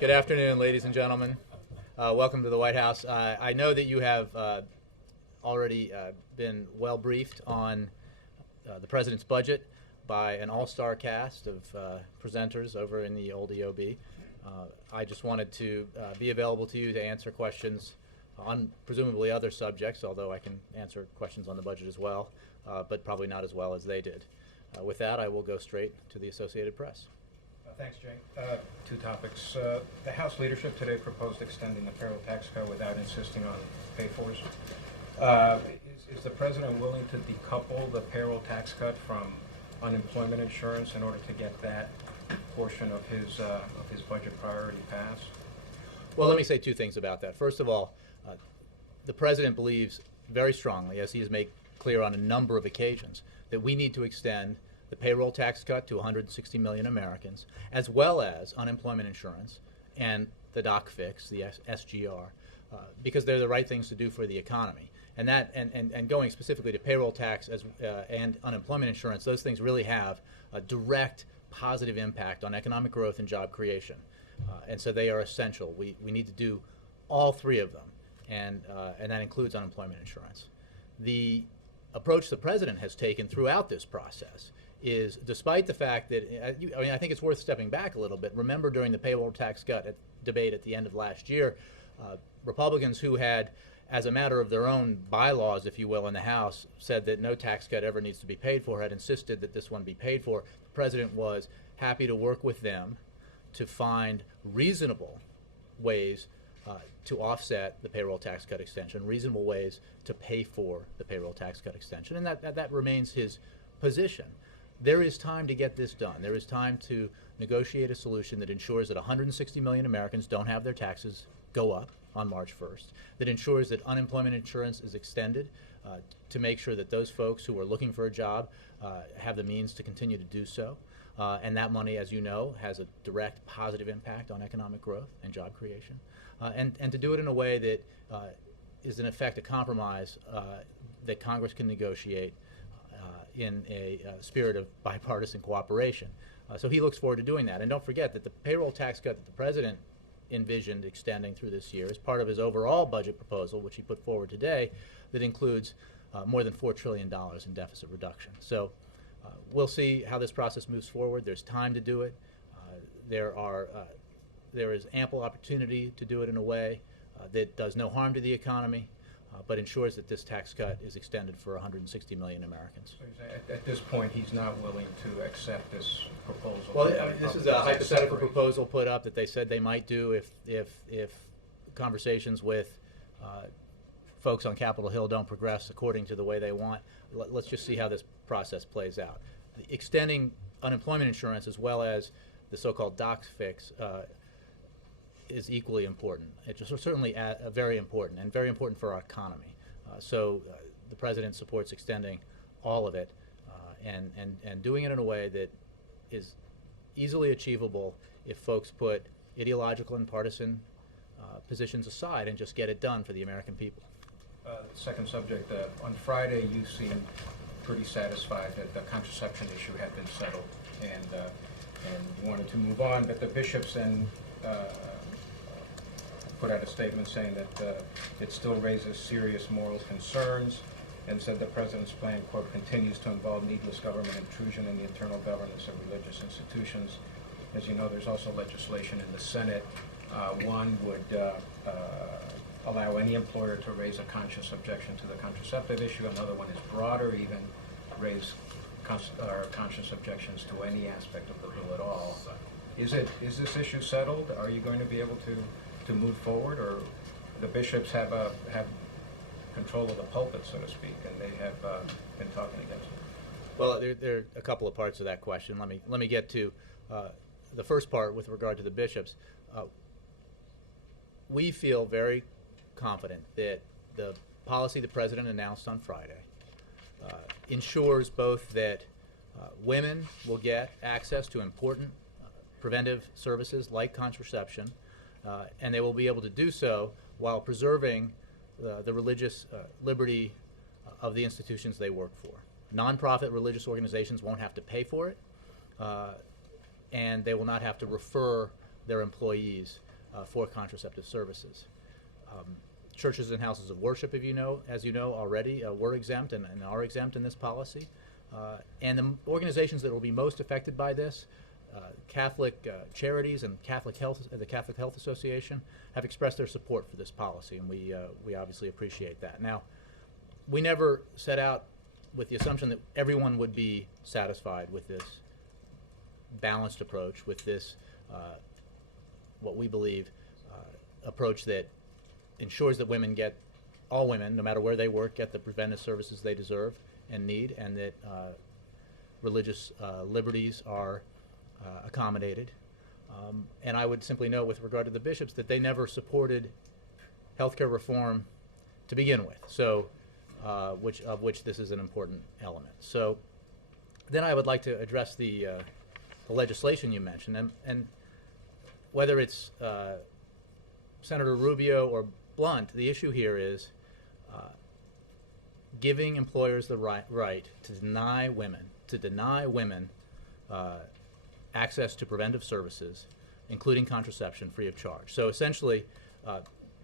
Good afternoon, ladies and gentlemen. Welcome to the White House. I know that you have already been well briefed on the President's budget by an all-star cast of presenters over in the old EOB. I just wanted to be available to you to answer questions on presumably other subjects, although I can answer questions on the budget as well, but probably not as well as they did. With that, I will go straight to the Associated Press. Thanks, Jay. Two topics. The House leadership today proposed extending the payroll tax cut without insisting on pay-fors. Is the President willing to decouple the payroll tax cut from unemployment insurance in order to get that portion of his budget priority passed? Well, let me say two things about that. First of all, the President believes very strongly, as he has made clear on a number of occasions, that we need to extend the payroll tax cut to 160 million Americans, as well as unemployment insurance and the doc fix, the SGR, because they're the right things to do for the economy. And that, and going specifically to payroll tax and unemployment insurance, those things really have a direct positive impact on economic growth and job creation. And so they are essential. We need to do all three of them, and that includes unemployment insurance. The approach the President has taken throughout this process is, despite the fact that, I think it's worth stepping back a little bit. Remember, during the payroll tax cut debate at the end of last year, Republicans who had, as a matter of their own bylaws, if you will, in the House, said that no tax cut ever needs to be paid for, had insisted that this one be paid for. The President was happy to work with them to find reasonable ways to offset the payroll tax cut extension, reasonable ways to pay for the payroll tax cut extension, and that remains his position. There is time to get this done. There is time to negotiate a solution that ensures that 160 million Americans don't have their taxes go up on March 1st, that ensures that unemployment insurance is extended to make sure that those folks who are looking for a job have the means to continue to do so. And that money, as you know, has a direct positive impact on economic growth and job creation. And to do it in a way that is, in effect, a compromise that Congress can negotiate in a spirit of bipartisan cooperation. So he looks forward to doing that. And don't forget that the payroll tax cut that the President envisioned extending through this year is part of his overall budget proposal, which he put forward today, that includes more than $4 trillion in deficit reduction. So we'll see how this process moves forward. There's time to do it. There is ample opportunity to do it in a way that does no harm to the economy, but ensures that this tax cut is extended for 160 million Americans. So at this point, he's not willing to accept this proposal? Well, this is a hypothetical proposal put up that they said they might do if conversations with folks on Capitol Hill don't progress according to the way they want. Let's just see how this process plays out. Extending unemployment insurance as well as the so-called doc fix is equally important. It's certainly very important, and very important for our economy. So the President supports extending all of it and doing it in a way that is easily achievable if folks put ideological and partisan positions aside and just get it done for the American people. Second subject, on Friday you seemed pretty satisfied that the contraception issue had been settled and you wanted to move on, but the bishops then put out a statement saying that it still raises serious moral concerns, and said the President's plan, quote, continues to involve needless government intrusion in the internal governance of religious institutions. As you know, there's also legislation in the Senate. One would allow any employer to raise a conscious objection to the contraceptive issue. Another one is broader, even raise conscious objections to any aspect of the bill at all. Is this issue settled? Are you going to be able to move forward, or the bishops have control of the pulpit, so to speak, and they have been talking against it? Well, there are a couple of parts of that question. Let me get to the first part with regard to the bishops. We feel very confident that the policy the President announced on Friday ensures both that women will get access to important preventive services like contraception, and they will be able to do so while preserving the religious liberty of the institutions they work for. Nonprofit religious organizations won't have to pay for it, and they will not have to refer their employees for contraceptive services. Churches and houses of worship, as you know already, were exempt and are exempt in this policy. And the organizations that will be most affected by this, Catholic charities and the Catholic Health Association, have expressed their support for this policy, and we obviously appreciate that. Now, we never set out with the assumption that everyone would be satisfied with this balanced approach, with this what we believe approach that ensures that all women, no matter where they work, get the preventive services they deserve and need, and that religious liberties are accommodated. And I would simply note with regard to the bishops that they never supported healthcare reform to begin with, so of which this is an important element. So then I would like to address the legislation you mentioned, and whether it's Senator Rubio or Blunt, the issue here is giving employers the right to deny women access to preventive services, including contraception, free of charge. So essentially,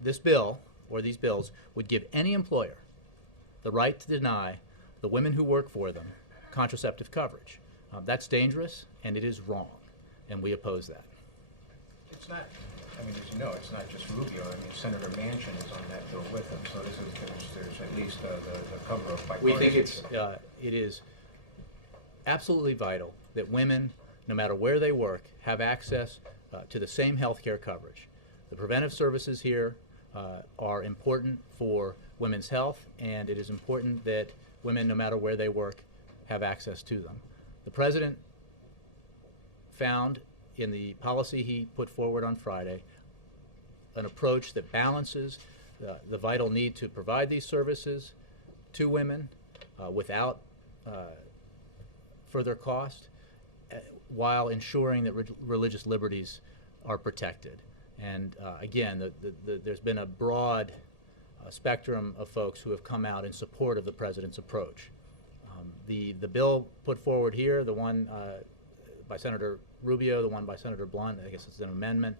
this bill or these bills would give any employer the right to deny the women who work for them contraceptive coverage. That's dangerous, and it is wrong, and we oppose that. It's not, I mean, as you know, it's not just Rubio. I mean, Senator Manchin is on that bill with him, so there's at least the cover of bipartisan. We think it is absolutely vital that women, no matter where they work, have access to the same health care coverage. The preventive services here are important for women's health, and it is important that women, no matter where they work, have access to them. The President found in the policy he put forward on Friday an approach that balances the vital need to provide these services to women without further cost, while ensuring that religious liberties are protected. And again, there's been a broad spectrum of folks who have come out in support of the President's approach. The bill put forward here, the one by Senator Rubio, the one by Senator Blunt, I guess it's an amendment,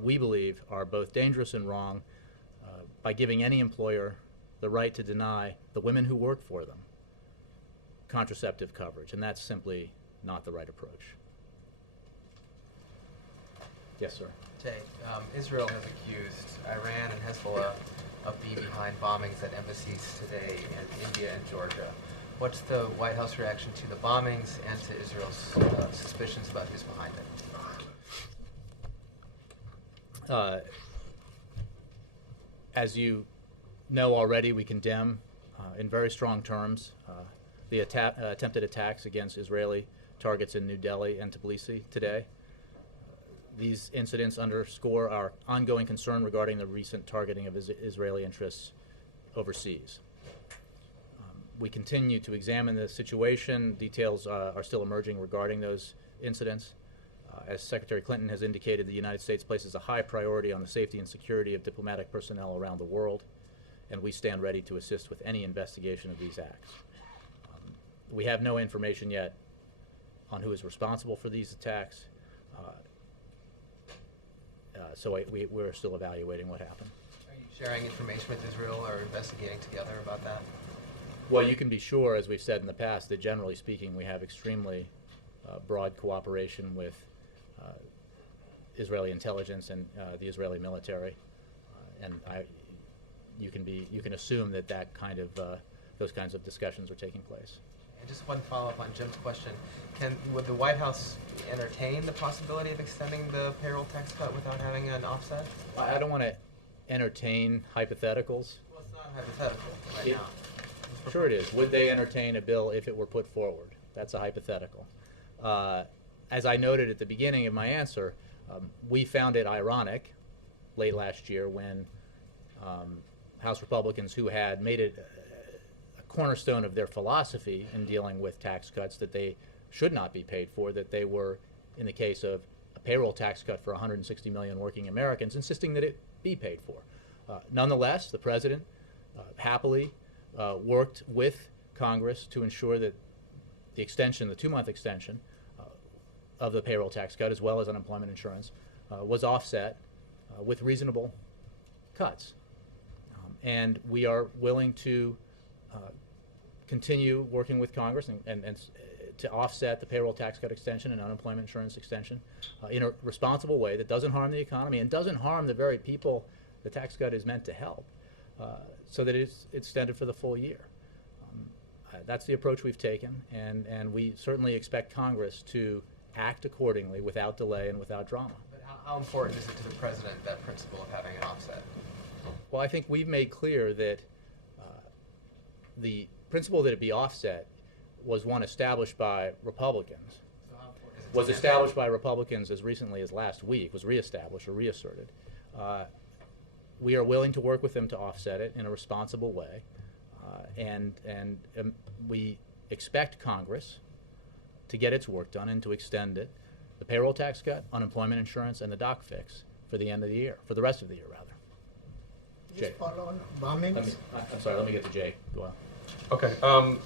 we believe are both dangerous and wrong by giving any employer the right to deny the women who work for them contraceptive coverage, and that's simply not the right approach. Yes, sir. Jay, Israel has accused Iran and Hezbollah of being behind bombings at embassies today in India and Georgia. What's the White House reaction to the bombings and to Israel's suspicions about who's behind it? As you know already, we condemn in very strong terms the attempted attacks against Israeli targets in New Delhi and Tbilisi today. These incidents underscore our ongoing concern regarding the recent targeting of Israeli interests overseas. We continue to examine the situation. Details are still emerging regarding those incidents. As Secretary Clinton has indicated, the United States places a high priority on the safety and security of diplomatic personnel around the world, and we stand ready to assist with any investigation of these acts. We have no information yet on who is responsible for these attacks, so we're still evaluating what happened. Are you sharing information with Israel or investigating together about that? Well, you can be sure, as we've said in the past, that generally speaking, we have extremely broad cooperation with Israeli intelligence and the Israeli military, and you can assume that those kinds of discussions are taking place. And just one follow-up on Jim's question: would the White House entertain the possibility of extending the payroll tax cut without having an offset? I don't want to entertain hypotheticals. Well, it's not hypothetical right now. Sure it is. Would they entertain a bill if it were put forward? That's a hypothetical. As I noted at the beginning of my answer, we found it ironic late last year when House Republicans who had made it a cornerstone of their philosophy in dealing with tax cuts that they should not be paid for, that they were, in the case of a payroll tax cut for 160 million working Americans, insisting that it be paid for. Nonetheless, the President happily worked with Congress to ensure that the 2-month extension of the payroll tax cut, as well as unemployment insurance, was offset with reasonable cuts. And we are willing to continue working with Congress and to offset the payroll tax cut extension and unemployment insurance extension in a responsible way that doesn't harm the economy and doesn't harm the very people the tax cut is meant to help, so that it's extended for the full year. That's the approach we've taken, and we certainly expect Congress to act accordingly without delay and without drama. But how important is it to the president, that principle of having an offset? Well, I think we've made clear that the principle that it be offset was one established by Republicans. So how important is it? Was established by Republicans as recently as last week, was reestablished or reasserted. We are willing to work with them to offset it in a responsible way, and we expect Congress to get its work done and to extend it, the payroll tax cut, unemployment insurance, and the doc fix for the end of the year, for the rest of the year, rather. Jay. Just follow on bombings. I'm sorry, let me get to Jay. Go on. Okay.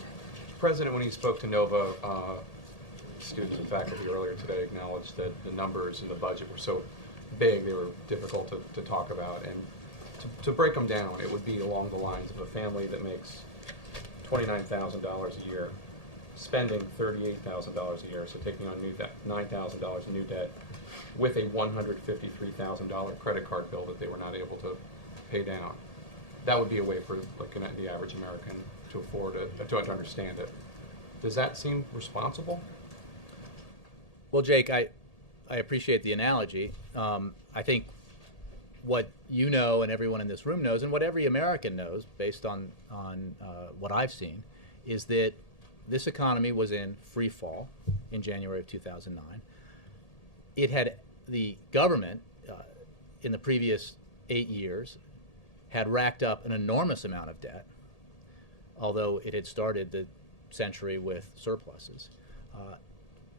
President, when he spoke to NOVA students and faculty earlier today, acknowledged that the numbers in the budget were so big they were difficult to talk about. And to break them down, it would be along the lines of a family that makes $29,000 a year, spending $38,000 a year, so taking on new debt, $9,000 in new debt, with a $153,000 credit card bill that they were not able to pay down. That would be a way for the average American to afford it, to understand it. Does that seem responsible? Well, Jake, I appreciate the analogy. I think what you know and everyone in this room knows, and what every American knows, based on what I've seen, is that this economy was in free fall in January of 2009. It had, the government in the previous 8 years had racked up an enormous amount of debt, although it had started the century with surpluses.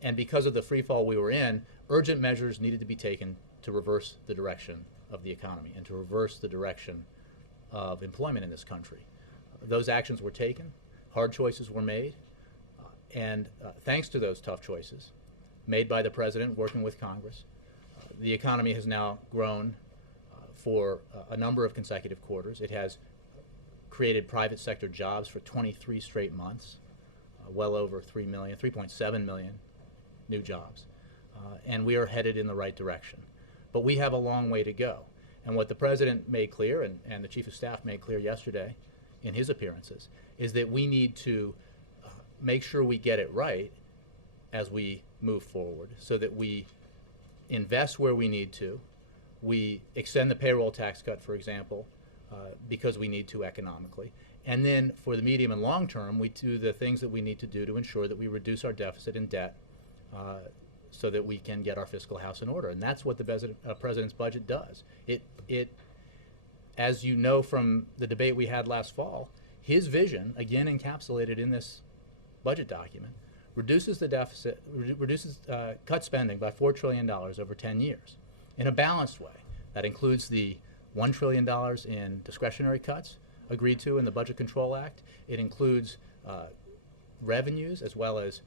And because of the free fall we were in, urgent measures needed to be taken to reverse the direction of the economy and to reverse the direction of employment in this country. Those actions were taken, hard choices were made, and thanks to those tough choices made by the president working with Congress, the economy has now grown for a number of consecutive quarters. It has created private sector jobs for 23 straight months, well over 3.7 million new jobs. And we are headed in the right direction. But we have a long way to go. And what the president made clear, and the chief of staff made clear yesterday in his appearances, is that we need to make sure we get it right as we move forward, so that we invest where we need to. We extend the payroll tax cut, for example, because we need to economically. And then for the medium and long term, we do the things that we need to do to ensure that we reduce our deficit and debt so that we can get our fiscal house in order. And that's what the president's budget does. It, as you know from the debate we had last fall, his vision, again encapsulated in this budget document, reduces the deficit, cuts spending by $4 trillion over 10 years in a balanced way. That includes the $1 trillion in discretionary cuts agreed to in the Budget Control Act. It includes revenues as well as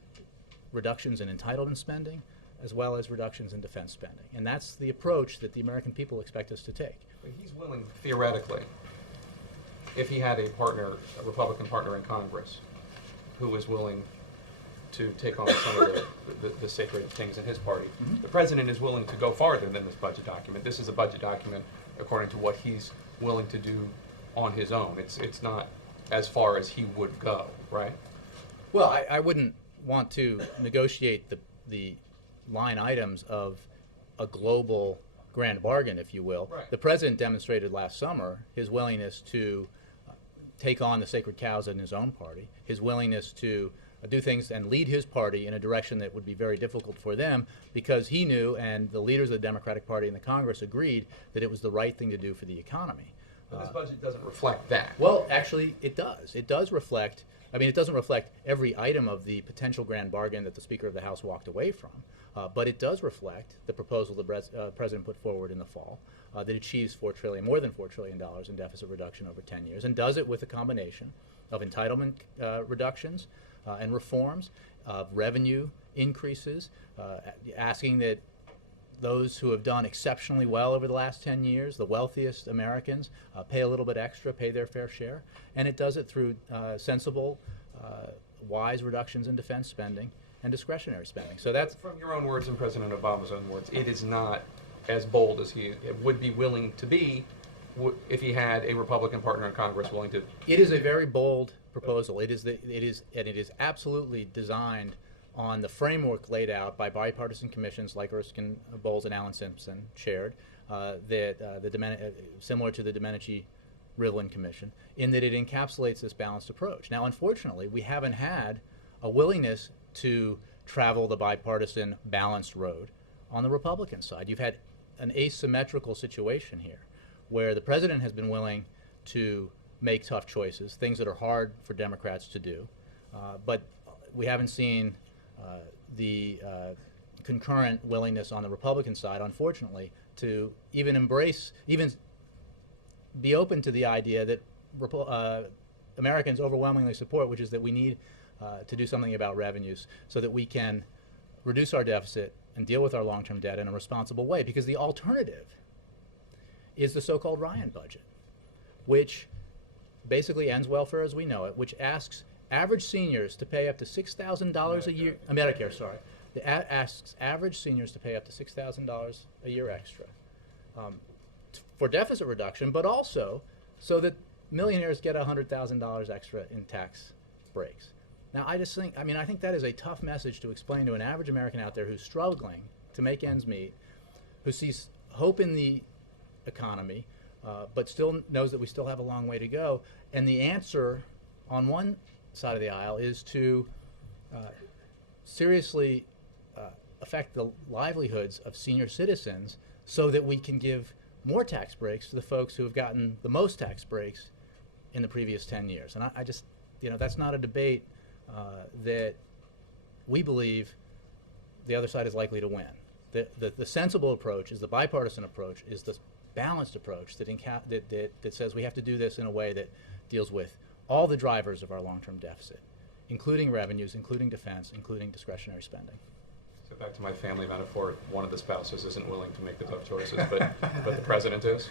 reductions in entitlement spending, as well as reductions in defense spending. And that's the approach that the American people expect us to take. But he's willing, theoretically, if he had a partner, a Republican partner in Congress, who was willing to take on some of the sacred things in his party. Mm-hmm. The president is willing to go farther than this budget document. This is a budget document according to what he's willing to do on his own. It's not as far as he would go, right? Well, I wouldn't want to negotiate the line items of a global grand bargain, if you will. Right. The president demonstrated last summer his willingness to take on the sacred cows in his own party, his willingness to do things and lead his party in a direction that would be very difficult for them, because he knew, and the leaders of the Democratic Party and the Congress agreed, that it was the right thing to do for the economy. But this budget doesn't reflect that. Well, actually, it does. It does reflect, I mean, it doesn't reflect every item of the potential grand bargain that the Speaker of the House walked away from, but it does reflect the proposal the President put forward in the fall that achieves more than $4 trillion in deficit reduction over 10 years, and does it with a combination of entitlement reductions and reforms, of revenue increases, asking that those who have done exceptionally well over the last 10 years, the wealthiest Americans, pay a little bit extra, pay their fair share, and it does it through sensible, wise reductions in defense spending and discretionary spending. So that's From your own words and President Obama's own words, it is not as bold as he would be willing to be if he had a Republican partner in Congress willing to. It is a very bold proposal. It is absolutely designed on the framework laid out by bipartisan commissions like Erskine Bowles and Alan Simpson chaired, similar to the Domenici-Rivlin Commission, in that it encapsulates this balanced approach. Now, unfortunately, we haven't had a willingness to travel the bipartisan balanced road on the Republican side. You've had an asymmetrical situation here, where the president has been willing to make tough choices, things that are hard for Democrats to do, but we haven't seen the concurrent willingness on the Republican side, unfortunately, to even embrace, even be open to the idea that Americans overwhelmingly support, which is that we need to do something about revenues so that we can reduce our deficit and deal with our long-term debt in a responsible way, because the alternative is the so-called Ryan budget, which basically ends welfare as we know it, which asks average seniors to pay up to $6,000 a year, Medicare, sorry, asks average seniors to pay up to $6,000 a year extra for deficit reduction, but also so that millionaires get $100,000 extra in tax breaks. Now, I think that is a tough message to explain to an average American out there who's struggling to make ends meet, who sees hope in the economy, but still knows that we still have a long way to go. And the answer on one side of the aisle is to seriously affect the livelihoods of senior citizens so that we can give more tax breaks to the folks who have gotten the most tax breaks in the previous 10 years. And I just, that's not a debate that we believe the other side is likely to win. The sensible approach is the bipartisan approach, is the balanced approach that says we have to do this in a way that deals with all the drivers of our long-term deficit, including revenues, including defense, including discretionary spending. So back to my family metaphor, one of the spouses isn't willing to make the tough choices, but the president is?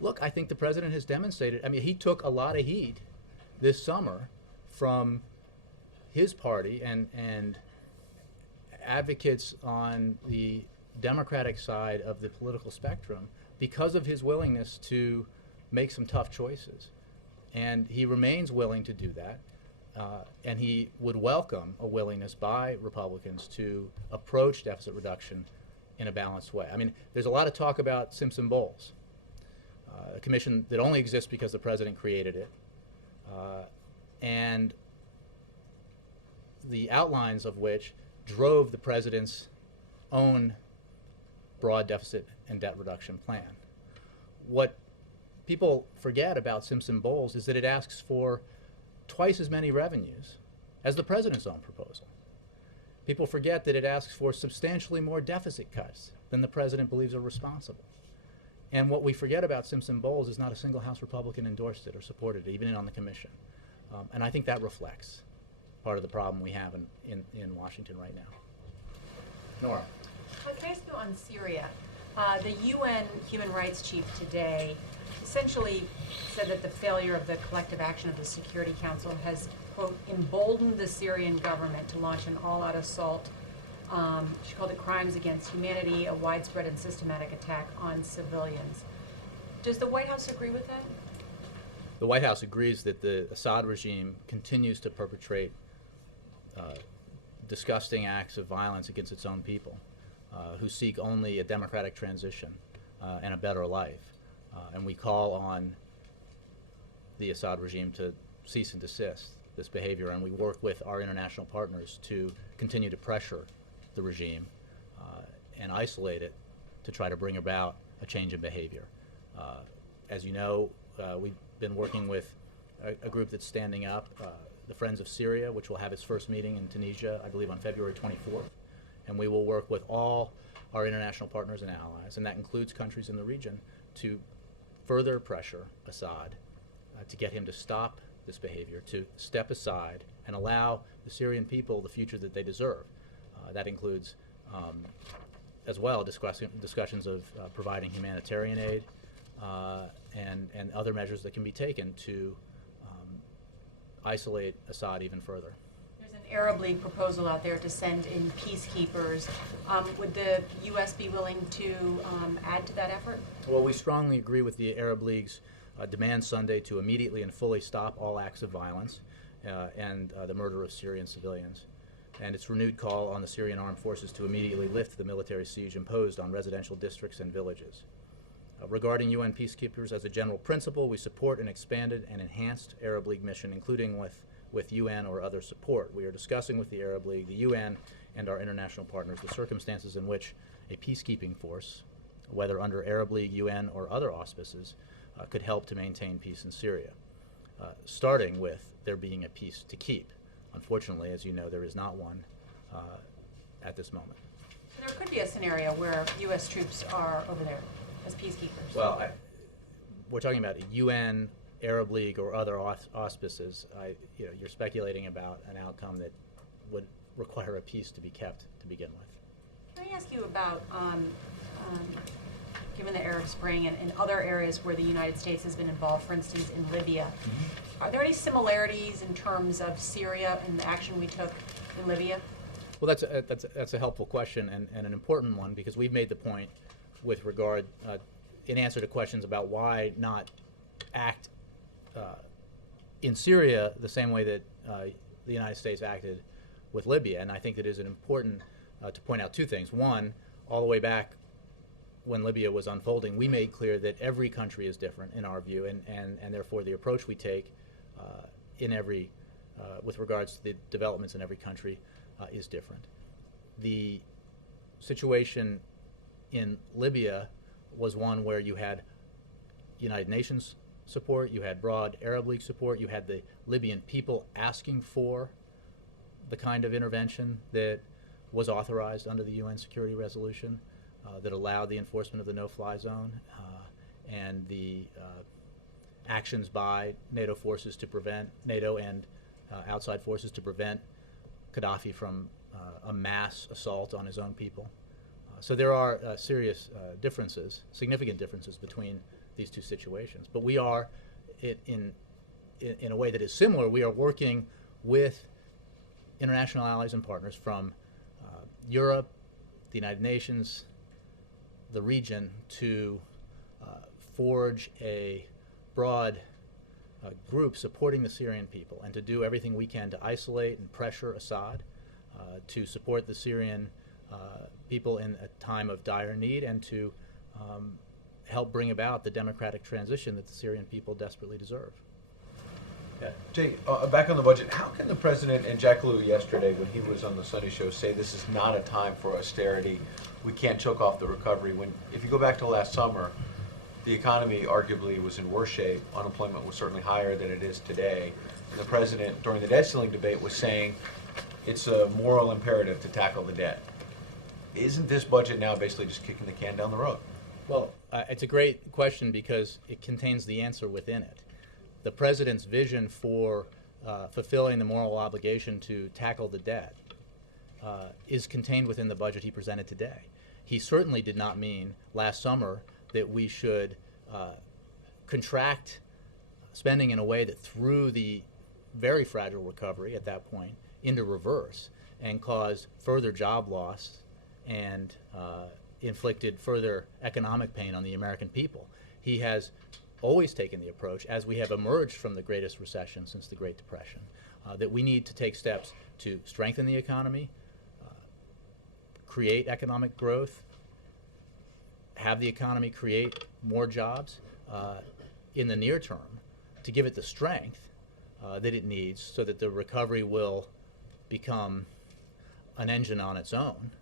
Look, I think the president has demonstrated, he took a lot of heat this summer from his party and advocates on the Democratic side of the political spectrum because of his willingness to make some tough choices. And he remains willing to do that. And he would welcome a willingness by Republicans to approach deficit reduction in a balanced way. There's a lot of talk about Simpson-Bowles, a commission that only exists because the president created it, and the outlines of which drove the president's own broad deficit and debt reduction plan. What people forget about Simpson-Bowles is that it asks for twice as many revenues as the president's own proposal. People forget that it asks for substantially more deficit cuts than the president believes are responsible. And what we forget about Simpson-Bowles is not a single House Republican endorsed it or supported it, even on the commission. And I think that reflects part of the problem we have in Washington right now. Nora. Can I ask you on Syria? The UN Human Rights Chief today essentially said that the failure of the collective action of the Security Council has, quote, emboldened the Syrian government to launch an all-out assault. She called it crimes against humanity, a widespread and systematic attack on civilians. Does the White House agree with that? The White House agrees that the Assad regime continues to perpetrate disgusting acts of violence against its own people, who seek only a democratic transition and a better life. And we call on the Assad regime to cease and desist this behavior, and we work with our international partners to continue to pressure the regime and isolate it to try to bring about a change in behavior. As you know, we've been working with a group that's standing up, the Friends of Syria, which will have its first meeting in Tunisia, I believe on February 24th. And we will work with all our international partners and allies, and that includes countries in the region, to further pressure Assad to get him to stop this behavior, to step aside and allow the Syrian people the future that they deserve. That includes as well discussions of providing humanitarian aid and other measures that can be taken to isolate Assad even further. There's an Arab League proposal out there to send in peacekeepers. Would the U.S. be willing to add to that effort? Well, we strongly agree with the Arab League's demand Sunday to immediately and fully stop all acts of violence and the murder of Syrian civilians, and its renewed call on the Syrian armed forces to immediately lift the military siege imposed on residential districts and villages. Regarding UN peacekeepers, as a general principle, we support an expanded and enhanced Arab League mission, including with UN or other support. We are discussing with the Arab League, the UN, and our international partners the circumstances in which a peacekeeping force, whether under Arab League, UN, or other auspices, could help to maintain peace in Syria, starting with there being a peace to keep. Unfortunately, as you know, there is not one at this moment. So there could be a scenario where U.S. troops are over there as peacekeepers. Well, we're talking about UN, Arab League, or other auspices. You're speculating about an outcome that would require a peace to be kept to begin with. Can I ask you about, given the Arab Spring and other areas where the United States has been involved, for instance, in Libya, are there any similarities in terms of Syria and the action we took in Libya? Well, that's a helpful question and an important one, because we've made the point with regard, in answer to questions about why not act in Syria the same way that the United States acted with Libya. And I think it is important to point out two things. One, all the way back when Libya was unfolding, we made clear that every country is different in our view, and therefore the approach we take with regards to the developments in every country is different. The situation in Libya was one where you had United Nations support, you had broad Arab League support, you had the Libyan people asking for the kind of intervention that was authorized under the UN Security Resolution that allowed the enforcement of the no-fly zone and the actions by NATO forces to prevent, NATO and outside forces to prevent Gaddafi from a mass assault on his own people. So there are serious differences, significant differences between these two situations. But we are, in a way that is similar, we are working with international allies and partners from Europe, the United Nations, the region, to forge a broad group supporting the Syrian people and to do everything we can to isolate and pressure Assad, to support the Syrian people in a time of dire need, and to help bring about the democratic transition that the Syrian people desperately deserve. Yeah. Jay, back on the budget, how can the president and Jack Lew yesterday, when he was on the Sunday show, say this is not a time for austerity, we can't choke off the recovery, when, if you go back to last summer, the economy arguably was in worse shape, unemployment was certainly higher than it is today, and the president, during the debt ceiling debate, was saying it's a moral imperative to tackle the debt. Isn't this budget now basically just kicking the can down the road? Well, it's a great question because it contains the answer within it. The president's vision for fulfilling the moral obligation to tackle the debt is contained within the budget he presented today. He certainly did not mean last summer that we should contract spending in a way that threw the very fragile recovery at that point into reverse and caused further job loss and inflicted further economic pain on the American people. He has always taken the approach, as we have emerged from the greatest recession since the Great Depression, that we need to take steps to strengthen the economy, create economic growth, have the economy create more jobs in the near term to give it the strength that it needs so that the recovery will become an engine on its own.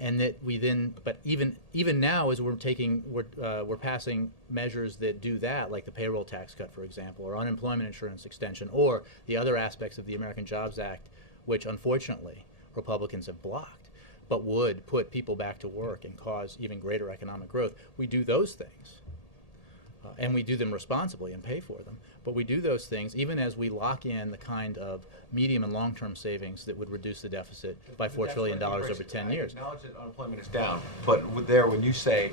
And that we then, but even now, as we're passing measures that do that, like the payroll tax cut, for example, or unemployment insurance extension, or the other aspects of the American Jobs Act, which unfortunately Republicans have blocked, but would put people back to work and cause even greater economic growth. We do those things. and we do them responsibly and pay for them. But we do those things even as we lock in the kind of medium and long-term savings that would reduce the deficit by $4 trillion over 10 years. I acknowledge that unemployment is down, but when you say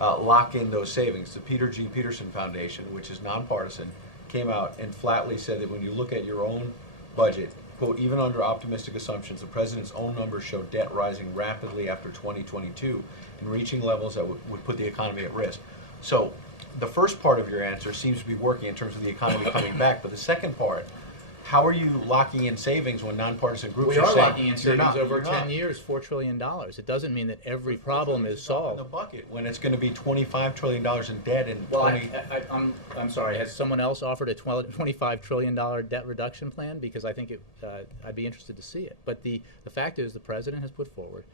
lock in those savings, the Peter G. Peterson Foundation, which is nonpartisan, came out and flatly said that when you look at your own budget, quote, even under optimistic assumptions, the president's own numbers show debt rising rapidly after 2022 and reaching levels that would put the economy at risk. So the first part of your answer seems to be working in terms of the economy coming back, but the second part, how are you locking in savings when nonpartisan groups We are are saying locking in you're savings not, over you're 10 not. years, $4 trillion. It doesn't mean that every problem is In solved. the bucket when it's going to be $25 trillion in debt in Well, 20. I'm sorry. Has someone else offered a $25 trillion debt reduction plan? Because I think I'd be interested to see it. But the fact is, the president has put forward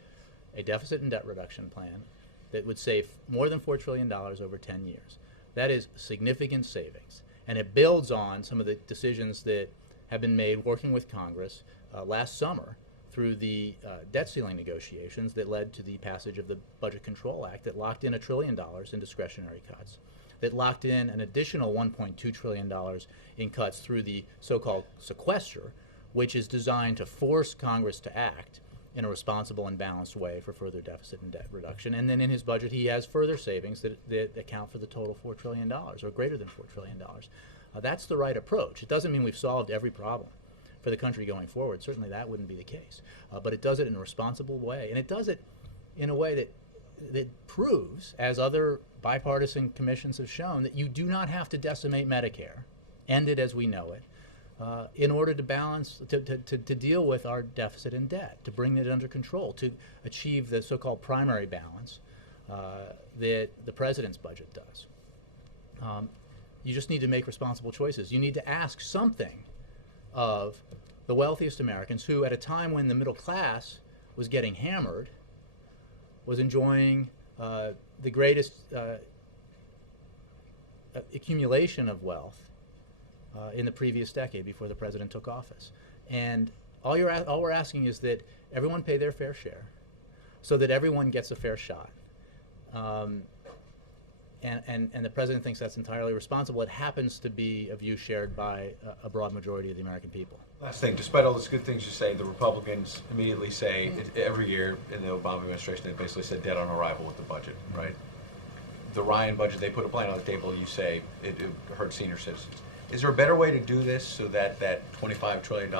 a deficit and debt reduction plan that would save more than $4 trillion over 10 years. That is significant savings, and it builds on some of the decisions that have been made working with Congress last summer through the debt ceiling negotiations that led to the passage of the Budget Control Act that locked in $1 trillion in discretionary cuts, that locked in an additional $1.2 trillion in cuts through the so-called sequester, which is designed to force Congress to act in a responsible and balanced way for further deficit and debt reduction. And then in his budget, he has further savings that account for the total $4 trillion or greater than $4 trillion. That's the right approach. It doesn't mean we've solved every problem for the country going forward. Certainly that wouldn't be the case. But it does it in a responsible way. And it does it in a way that proves, as other bipartisan commissions have shown, that you do not have to decimate Medicare, end it as we know it, in order to balance, to deal with our deficit and debt, to bring it under control, to achieve the so-called primary balance that the president's budget does. You just need to make responsible choices. You need to ask something of the wealthiest Americans who, at a time when the middle class was getting hammered, was enjoying the greatest accumulation of wealth in the previous decade before the president took office. And all we're asking is that everyone pay their fair share so that everyone gets a fair shot. And the president thinks that's entirely responsible. It happens to be a view shared by a broad majority of the American people. Last thing, despite all those good things you say, the Republicans immediately say every year in the Obama administration they basically said dead on arrival with the budget, right? The Ryan budget, they put a plan on the table, you say it hurt senior citizens. Is there a better way to do this so that that $25 trillion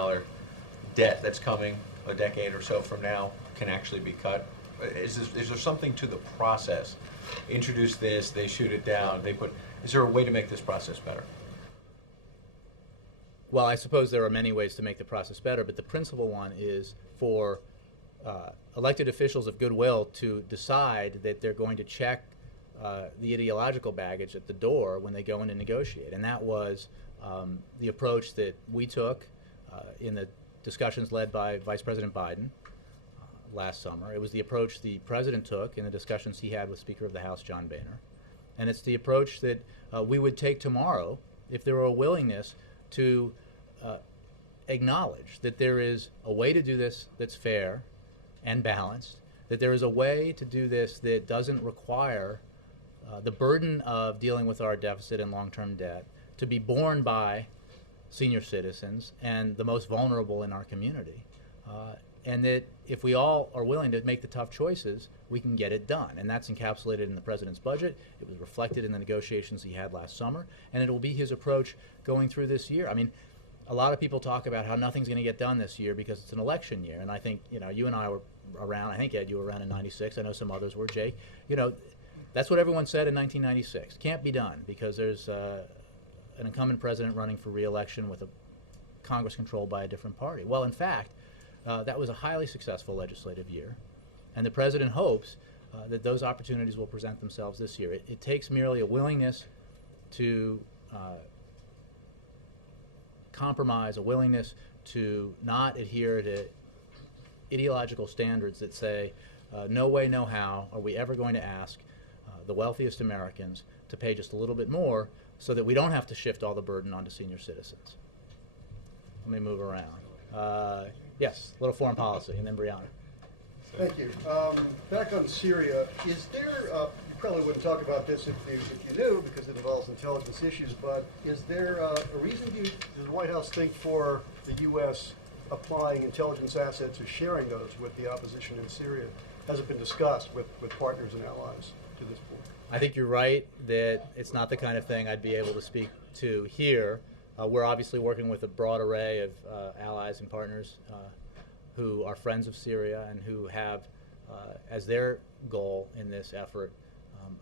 debt that's coming a decade or so from now can actually be cut? Is there something to the process? Introduce this, they shoot it down, is there a way to make this process better? Well, I suppose there are many ways to make the process better, but the principal one is for elected officials of goodwill to decide that they're going to check the ideological baggage at the door when they go in and negotiate. And that was the approach that we took in the discussions led by Vice President Biden last summer. It was the approach the president took in the discussions he had with Speaker of the House John Boehner. And it's the approach that we would take tomorrow if there were a willingness to acknowledge that there is a way to do this that's fair and balanced, that there is a way to do this that doesn't require the burden of dealing with our deficit and long-term debt to be borne by senior citizens and the most vulnerable in our community. And that if we all are willing to make the tough choices, we can get it done. And that's encapsulated in the president's budget. It was reflected in the negotiations he had last summer. And it will be his approach going through this year. I mean, a lot of people talk about how nothing's going to get done this year because it's an election year. And I think, you and I were around. I think, Ed, you were around in 96. I know some others were. Jake, that's what everyone said in 1996. Can't be done because there's an incumbent president running for re-election with a Congress controlled by a different party. Well, in fact, that was a highly successful legislative year, and the president hopes that those opportunities will present themselves this year. It takes merely a willingness to compromise, a willingness to not adhere to ideological standards that say, no way, no how are we ever going to ask the wealthiest Americans to pay just a little bit more so that we don't have to shift all the burden onto senior citizens. Let me move around. Yes, a little foreign policy, and then Brianna. Thank you. Back on Syria, is there, probably wouldn't talk about this if you knew, because it involves intelligence issues, but is there a reason does the White House think for the U.S. applying intelligence assets or sharing those with the opposition in Syria? Has it been discussed with partners and allies to this point? I think you're right that it's not the kind of thing I'd be able to speak to here. We're obviously working with a broad array of allies and partners who are friends of Syria and who have as their goal in this effort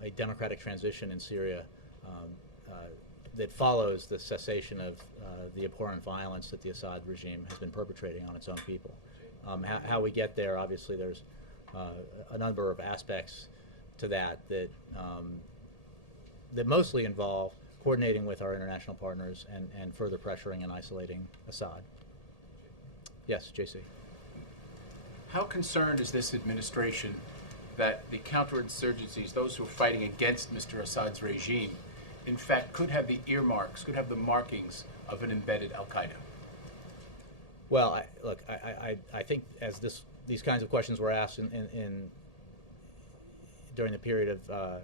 a democratic transition in Syria that follows the cessation of the abhorrent violence that the Assad regime has been perpetrating on its own people. How we get there, obviously, there's a number of aspects to that that mostly involve coordinating with our international partners and further pressuring and isolating Assad. Yes, JC. How concerned is this administration that the counterinsurgencies, those who are fighting against Mr. Assad's regime, in fact could have the earmarks, could have the markings of an embedded al-Qaeda? Well, I think as these kinds of questions were asked during the period of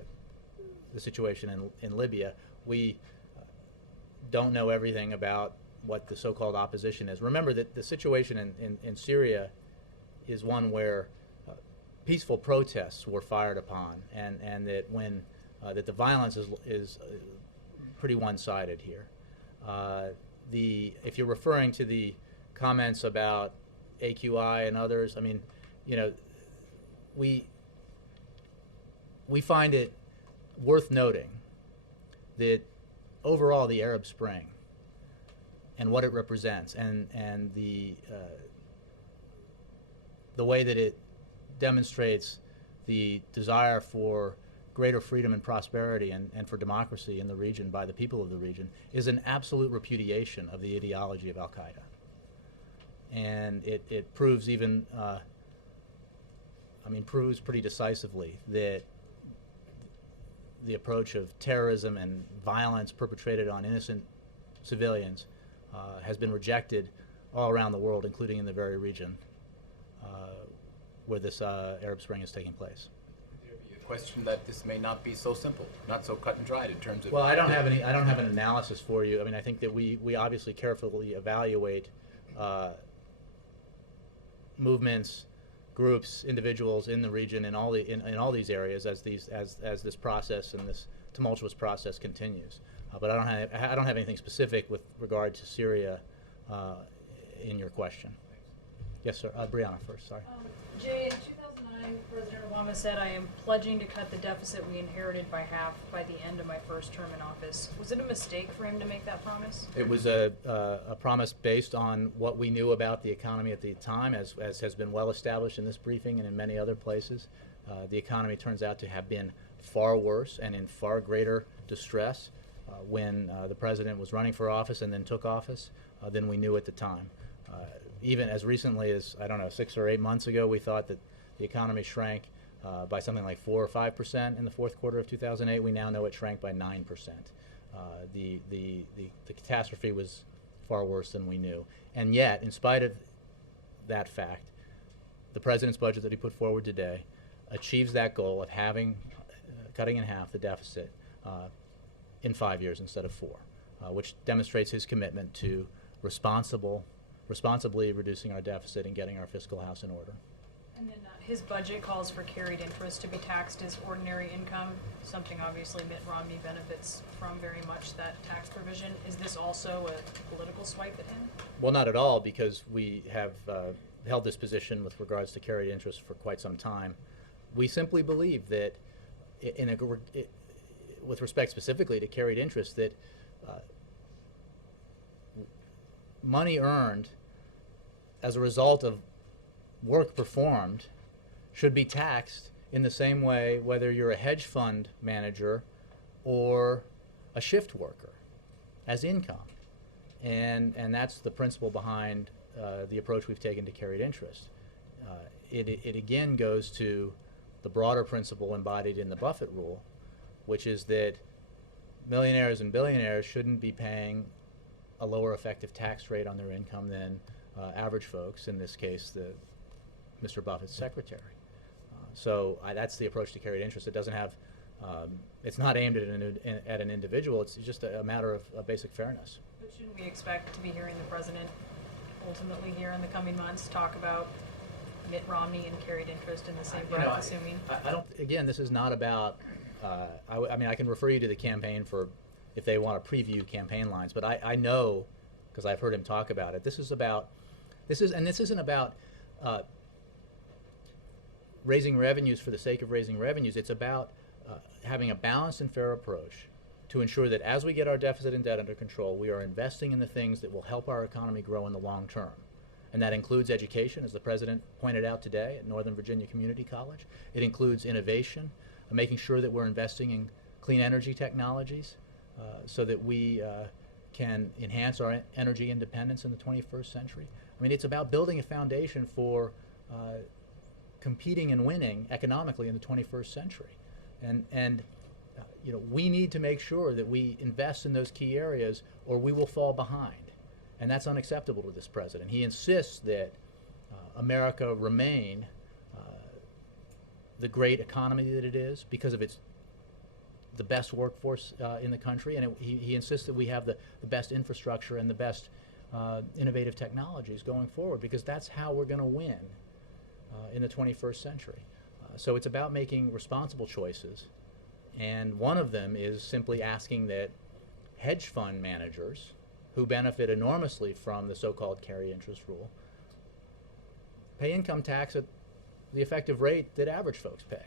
the situation in Libya, we don't know everything about what the so-called opposition is. Remember that the situation in Syria is one where peaceful protests were fired upon, and that that the violence is pretty one-sided here. If you're referring to the comments about AQI and others, I mean, we find it worth noting that overall the Arab Spring and what it represents and the way that it demonstrates the desire for greater freedom and prosperity and for democracy in the region by the people of the region is an absolute repudiation of the ideology of al-Qaeda. And it proves proves pretty decisively that the approach of terrorism and violence perpetrated on innocent civilians has been rejected all around the world, including in the very region where this Arab Spring is taking place. Would there be a question that this may not be so simple, not so cut and dried in terms of? Well, I don't have an analysis for you. I mean, I think that we obviously carefully evaluate movements, groups, individuals in the region in all these areas as this process and this tumultuous process continues. But I don't have anything specific with regard to Syria in your question. Yes, sir. Brianna first. Sorry. Jay, in 2009, President Obama said, "I am pledging to cut the deficit we inherited by half by the end of my first term in office." Was it a mistake for him to make that promise? It was a promise based on what we knew about the economy at the time, as has been well established in this briefing and in many other places. The economy turns out to have been far worse and in far greater distress when the president was running for office and then took office than we knew at the time. Even as recently as, 6 or 8 months ago, we thought that the economy shrank by something like 4 or 5% in the fourth quarter of 2008. We now know it shrank by 9%. The catastrophe was far worse than we knew. And yet, in spite of that fact, the president's budget that he put forward today achieves that goal of cutting in half the deficit in 5 years instead of 4, which demonstrates his commitment to responsibly reducing our deficit and getting our fiscal house in order. And then his budget calls for carried interest to be taxed as ordinary income, something obviously Mitt Romney benefits from very much, that tax provision. Is this also a political swipe at him? Well, not at all, because we have held this position with regards to carried interest for quite some time. We simply believe that, with respect specifically to carried interest, that money earned as a result of work performed should be taxed in the same way whether you're a hedge fund manager or a shift worker as income. And that's the principle behind the approach we've taken to carried interest. It again goes to the broader principle embodied in the Buffett rule, which is that millionaires and billionaires shouldn't be paying a lower effective tax rate on their income than average folks, in this case, Mr. Buffett's secretary. So that's the approach to carried interest. It doesn't have It's not aimed at an individual. It's just a matter of basic fairness. But shouldn't we expect to be hearing the president ultimately here in the coming months talk about Mitt Romney and carried interest in the same breath, assuming? I don't. Again, this is not about. I mean, I can refer you to the campaign for if they want to preview campaign lines. But I know, because I've heard him talk about it. This isn't about raising revenues for the sake of raising revenues. It's about having a balanced and fair approach to ensure that as we get our deficit and debt under control, we are investing in the things that will help our economy grow in the long term. And that includes education, as the president pointed out today at Northern Virginia Community College. It includes innovation, making sure that we're investing in clean energy technologies so that we can enhance our energy independence in the 21st century. I mean, it's about building a foundation for competing and winning economically in the 21st century. And you know, we need to make sure that we invest in those key areas or we will fall behind. And that's unacceptable to this president. He insists that America remain the great economy that it is because of the best workforce in the country, and he insists that we have the best infrastructure and the best innovative technologies going forward because that's how we're going to win in the 21st century. So it's about making responsible choices, and one of them is simply asking that hedge fund managers who benefit enormously from the so-called carry interest rule pay income tax at the effective rate that average folks pay.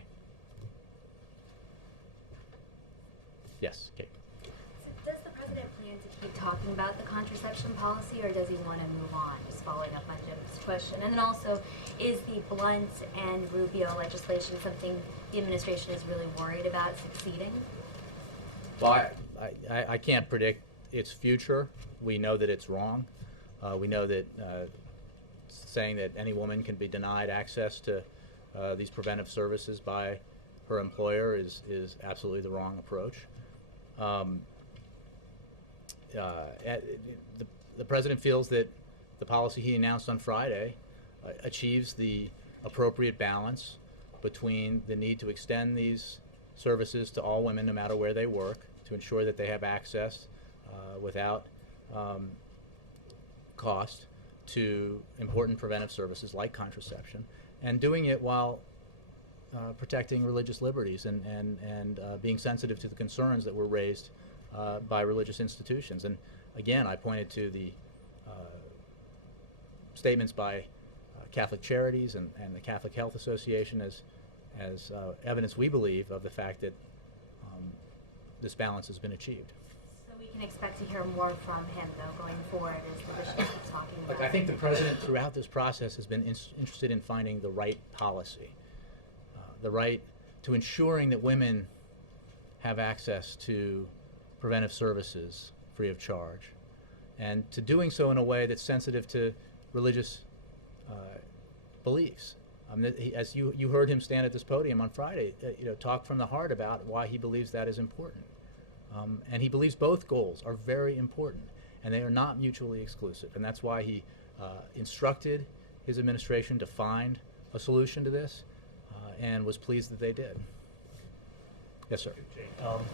Yes, Kate. So does the president plan to keep talking about the contraception policy, or does he want to move on? Just following up on Jim's question. And then also, is the Blunt and Rubio legislation something the administration is really worried about succeeding? Well, I can't predict its future. We know that it's wrong. We know that saying that any woman can be denied access to these preventive services by her employer is absolutely the wrong approach. The president feels that the policy he announced on Friday achieves the appropriate balance between the need to extend these services to all women no matter where they work, to ensure that they have access without cost to important preventive services like contraception, and doing it while protecting religious liberties and being sensitive to the concerns that were raised by religious institutions. And again, I pointed to the statements by Catholic Charities and the Catholic Health Association as evidence, we believe, of the fact that this balance has been achieved. So we can expect to hear more from him, though, going forward as the bishop keeps talking about. Look, I think the president, throughout this process, has been interested in finding the right policy, the right to ensuring that women have access to preventive services free of charge, and to doing so in a way that's sensitive to religious beliefs. As you heard him stand at this podium on Friday, talk from the heart about why he believes that is important. And he believes both goals are very important, and they are not mutually exclusive. And that's why he instructed his administration to find a solution to this, and was pleased that they did. Yes, sir.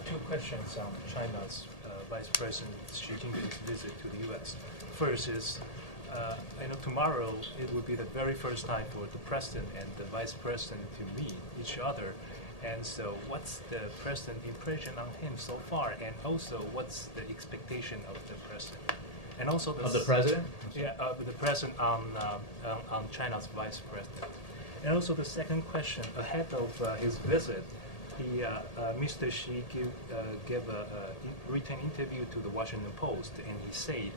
Two questions on China's Vice President Xi Jinping's visit to the U.S. First is, I know tomorrow it will be the very first time for the President and the Vice President to meet each other. And so what's the President's impression on him so far? And also, what's the expectation of the President? And also Of the President? Yeah, the President on China's Vice President. And also the second question, ahead of his visit, Mr. Xi gave a written interview to the Washington Post, and he said,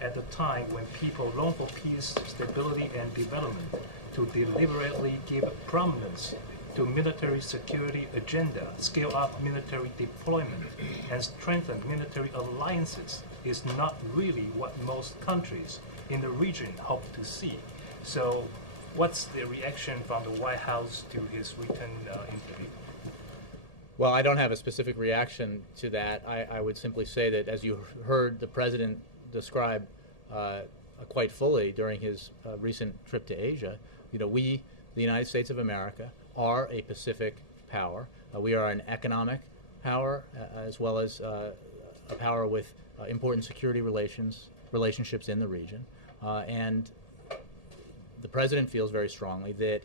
at the time when people long for peace, stability, and development, to deliberately give prominence to military security agenda, scale up military deployment, and strengthen military alliances is not really what most countries in the region hope to see. So what's the reaction from the White House to his written interview? Well, I don't have a specific reaction to that. I would simply say that, as you heard the president describe quite fully during his recent trip to Asia, we, the United States of America, are a Pacific power. We are an economic power as well as a power with important security relationships in the region. And the president feels very strongly that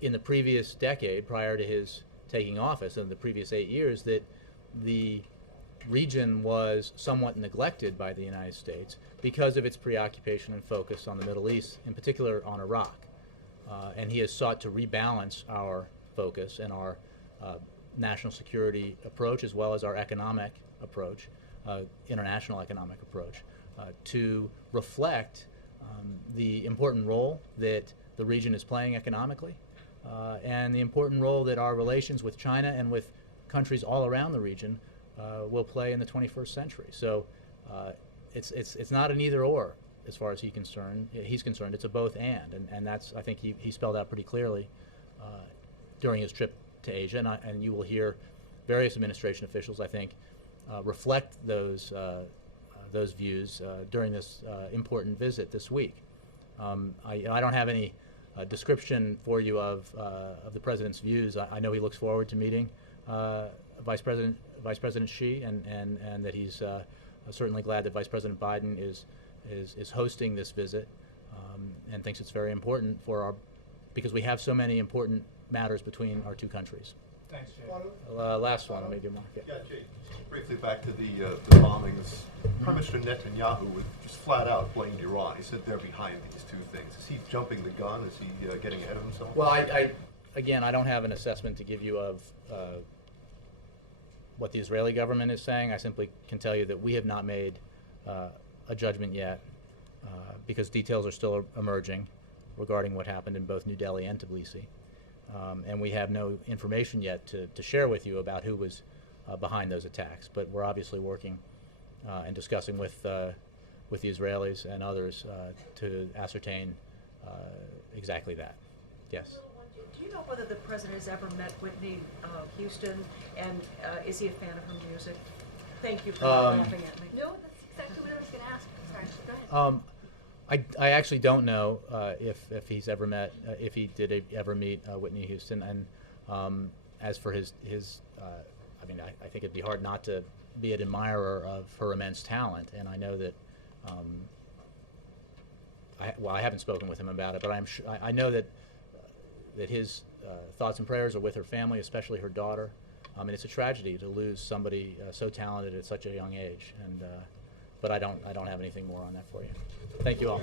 in the previous decade, prior to his taking office, in the previous 8 years, that the region was somewhat neglected by the United States because of its preoccupation and focus on the Middle East, in particular on Iraq. And he has sought to rebalance our focus and our national security approach as well as our economic approach, international economic approach, to reflect the important role that the region is playing economically and the important role that our relations with China and with countries all around the region will play in the 21st century. So it's not an either or as far as he's concerned. It's a both and that's, I think he spelled out pretty clearly during his trip to Asia, and you will hear various administration officials, I think, reflect those views during this important visit this week. I don't have any description for you of the president's views. I know he looks forward to meeting Vice President Xi, and that he's certainly glad that Vice President Biden is hosting this visit, and thinks it's very important because we have so many important matters between our two countries. Thanks, Jay. Last one, let me do more. Yeah, Jay, briefly back to the bombings. Prime Minister Netanyahu just flat out blamed Iran. He said they're behind these two things. Is he jumping the gun? Is he getting ahead of himself? Well, again, I don't have an assessment to give you of what the Israeli government is saying. I simply can tell you that we have not made a judgment yet because details are still emerging regarding what happened in both New Delhi and Tbilisi. And we have no information yet to share with you about who was behind those attacks. But we're obviously working and discussing with the Israelis and others to ascertain exactly that. Yes. Do you know whether the president has ever met Whitney Houston, and is he a fan of her music? Thank you for not laughing at me. No, that's exactly what I was going to ask. Sorry, go ahead. I actually don't know if he's ever met, if he did ever meet Whitney Houston. And as for his I mean, I think it'd be hard not to be an admirer of her immense talent. And I know that, I haven't spoken with him about it, but I know that his thoughts and prayers are with her family, especially her daughter. And it's a tragedy to lose somebody so talented at such a young age. And but I don't have anything more on that for you. Thank you all.